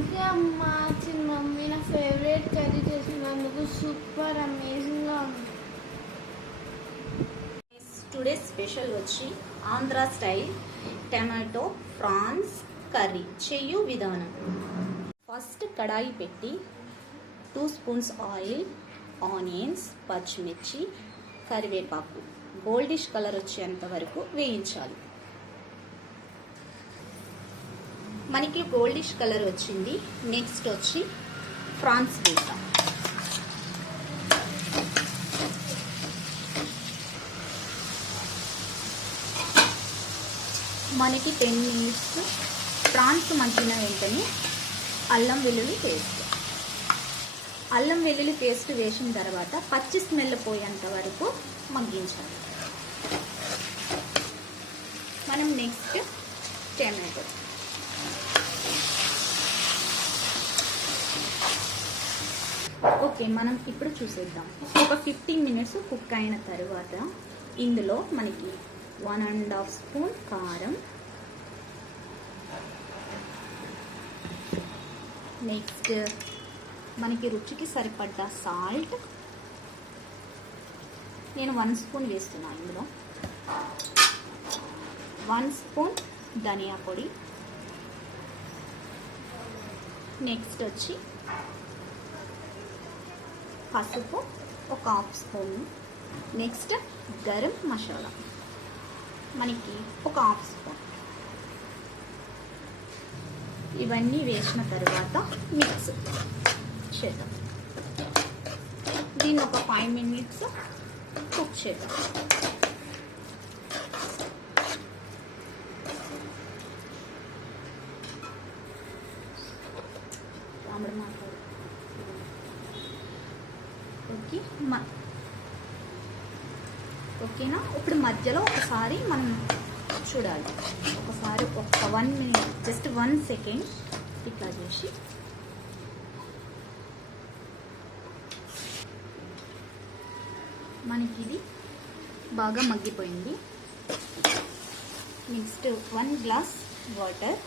Thank you అమ్మా. చిన్న mummy నా ఫేవరెట్ కర్రీ చేసినందుకు సూపర్ అమేజింగ్గా ఉంది. టుడే స్పెషల్ వచ్చి Andhra style tomato prawns curry చేయు విధానం. ఫస్ట్ కడాయి పెట్టి 2 స్పూన్స్ ఆయిల్, ఆనియన్స్, పచ్చిమిర్చి, కరివేపాకు గోల్డిష్ కలర్ వచ్చేంత వరకు వేయించాలి. మనకి గోల్డిష్ కలర్ వచ్చింది. నెక్స్ట్ వచ్చి ప్రాన్స్ వేసాం. మనకి 10 మినిట్స్ ప్రాన్స్ మగ్గిన వెంటనే అల్లం వెల్లుల్లి పేస్ట్ వేసిన తర్వాత పచ్చి స్మెల్ పోయేంత వరకు మగ్గించాలి. మనం నెక్స్ట్ టమాటో. ఓకే, మనం ఇప్పుడు చూసేద్దాం. ఒక 15 మినిట్స్ కుక్ అయిన తర్వాత ఇందులో మనకి 1.5 స్పూన్ కారం, నెక్స్ట్ మనకి రుచికి సరిపడ్డ సాల్ట్, నేను 1 స్పూన్ వేస్తున్నాను. ఇందులో 1 స్పూన్ ధనియా పొడి, నెక్స్ట్ వచ్చి పసుపు ఒక 1/2 స్పూన్, నెక్స్ట్ గరం మసాలా మనకి ఒక 1/2 స్పూన్. ఇవన్నీ వేసిన తర్వాత మిక్స్ చేద్దాం. దీన్ని ఒక 5 మినిట్స్ కుక్ చేద్దాం. ఓకేనా? ఇప్పుడు మధ్యలో ఒకసారి మనం చూడాలి. ఒకసారి ఒక 1 మినిట్, జస్ట్ 1 సెకండ్ ఇట్లా చేసి మనకి ఇది బాగా మగ్గిపోయింది. నెక్స్ట్ 1 గ్లాస్ వాటర్,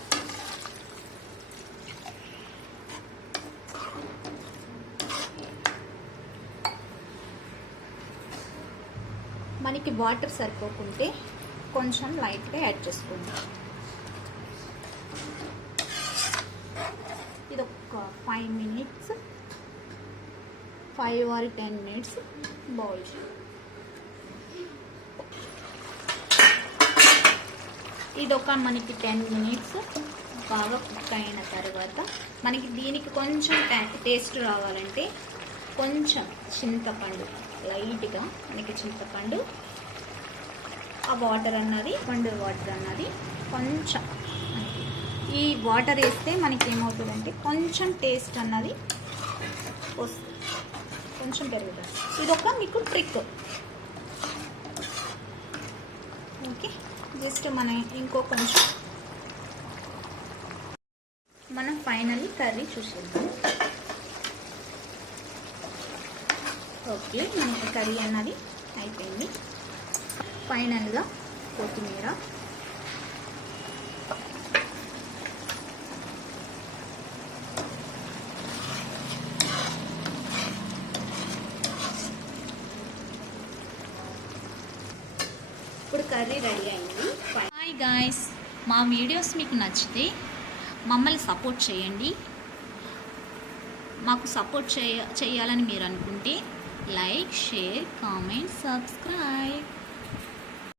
మనకి వాటర్ సరిపోకుంటే కొంచెం లైట్గా యాడ్ చేసుకుందాం. ఇది ఒక 5 మినిట్స్ 5 or 10 మినిట్స్ బాయిల్ చేయాలి. ఇది ఒక మనకి 10 మినిట్స్ బాగా కుక్ అయిన తర్వాత మనకి దీనికి కొంచెం టేస్ట్ రావాలంటే కొంచెం చింతపండు, లైట్గా మనకి చింతపండు, ఆ వాటర్ అన్నది కొంచెం, ఈ వాటర్ వేస్తే మనకి ఏమవుతుందంటే కొంచెం టేస్ట్ అన్నది వస్తుంది, కొంచెం పెరుగుతుంది. ఇదొక మీకు ట్రిక్. ఓకే, జస్ట్ మనం ఇంకో కొంచెం మనం ఫైనల్లీ కర్రీ చూసేద్దాం. ఓకే, మనకి కర్రీ అన్నది అయిపోయింది. ఫైనల్గా కొత్తిమీర, ఇప్పుడు కర్రీ రెడీ అయింది. హాయ్ గాయ్స్, మా వీడియోస్ మీకు నచ్చితే మమ్మల్ని సపోర్ట్ చేయండి. మాకు సపోర్ట్ చేయాలని మీరు అనుకుంటే లైక్, షేర్, కామెంట్, సబ్స్క్రైబ్.